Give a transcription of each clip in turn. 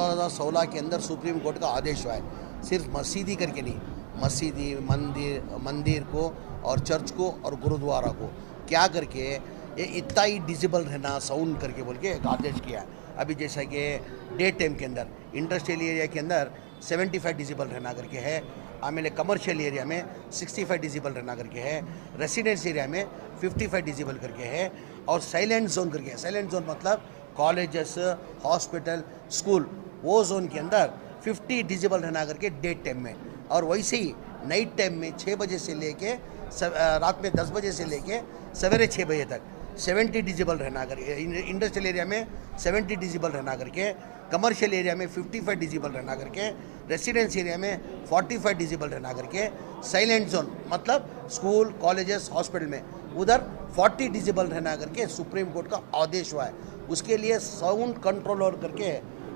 2016 के अंदर supreme court का आदेश हुआ है, सिर्फ मस्जिदी करके नहीं, मस्जिदी मंदिर को और चर्च को और गुरुद्वारा को क्या करके ये इतना ही डिजिबल रहना साउंड करके बोल के एक आदेश किया। अभी जैसा कि डे टाइम के अंदर इंडस्ट्रियल एरिया के अंदर 75 डिजिबल रहना करके है, आमेले कमर्शियल एरिया में 65 डिजिबल रहना करके है, रेसिडेंस एरिया में 55 डिजिबल करके है, और साइलेंट जोन करके है। साइलेंट जोन मतलब कॉलेजेस, हॉस्पिटल, स्कूल, वो जोन के अंदर 50 डिजिबल रहना करके डे टाइम में, और वैसे ही नाइट टाइम में 6 बजे से लेके रात में 10 बजे से लेके सवेरे 6 बजे तक 70 डिजिबल रहना करके, इंडस्ट्रियल एरिया में 70 डिजिबल रहना करके, कमर्शियल एरिया में 55 डिजिबल रहना करके, रेसिडेंस एरिया में 45 डिजिबल रहना करके, साइलेंट जोन मतलब स्कूल, कॉलेजेस, हॉस्पिटल में उधर 40 डिजिबल रहना करके सुप्रीम कोर्ट का आदेश हुआ है। उसके लिए साउंड कंट्रोलर करके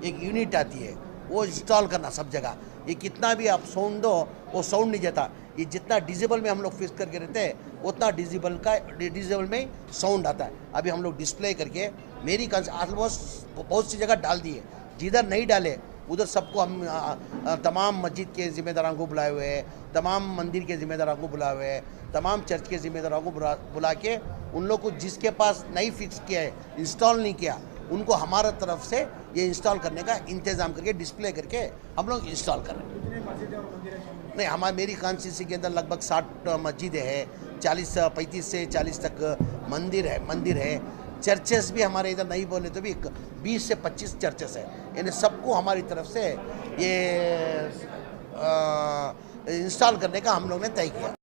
एक यूनिट आती है, वो इंस्टॉल करना सब जगह। ये कितना भी आप साउंड दो वो साउंड नहीं जाता। ये जितना डिजिबल में हम लोग फिक्स करके रहते हैं उतना डिजिबल में साउंड आता है। अभी हम लोग डिस्प्ले करके मेरी ऑलमोस्ट बहुत सी जगह डाल दिए, जिधर नहीं डाले उधर सबको हम तमाम मस्जिद के ज़िम्मेदारों को बुलाए हुए हैं, तमाम मंदिर के ज़िम्मेदारों को बुलाए हुए हैं, तमाम चर्च के ज़िम्मेदारों को बुला के उन लोग को जिसके पास नहीं फिक्स किया है, इंस्टॉल नहीं किया, उनको हमारा तरफ से ये इंस्टॉल करने का इंतज़ाम करके डिस्प्ले करके हम लोग इंस्टॉल कर रहे हैं। नहीं, हमारी मेरी कॉन्स्टिट्यूंसी के अंदर लगभग 60 मस्जिदें हैं, 35 से 40 तक मंदिर है। चर्चेस भी हमारे इधर नहीं बोले तो भी 20 से 25 चर्चेस है। इन्हें सबको हमारी तरफ से ये इंस्टॉल करने का हम लोग ने तय किया।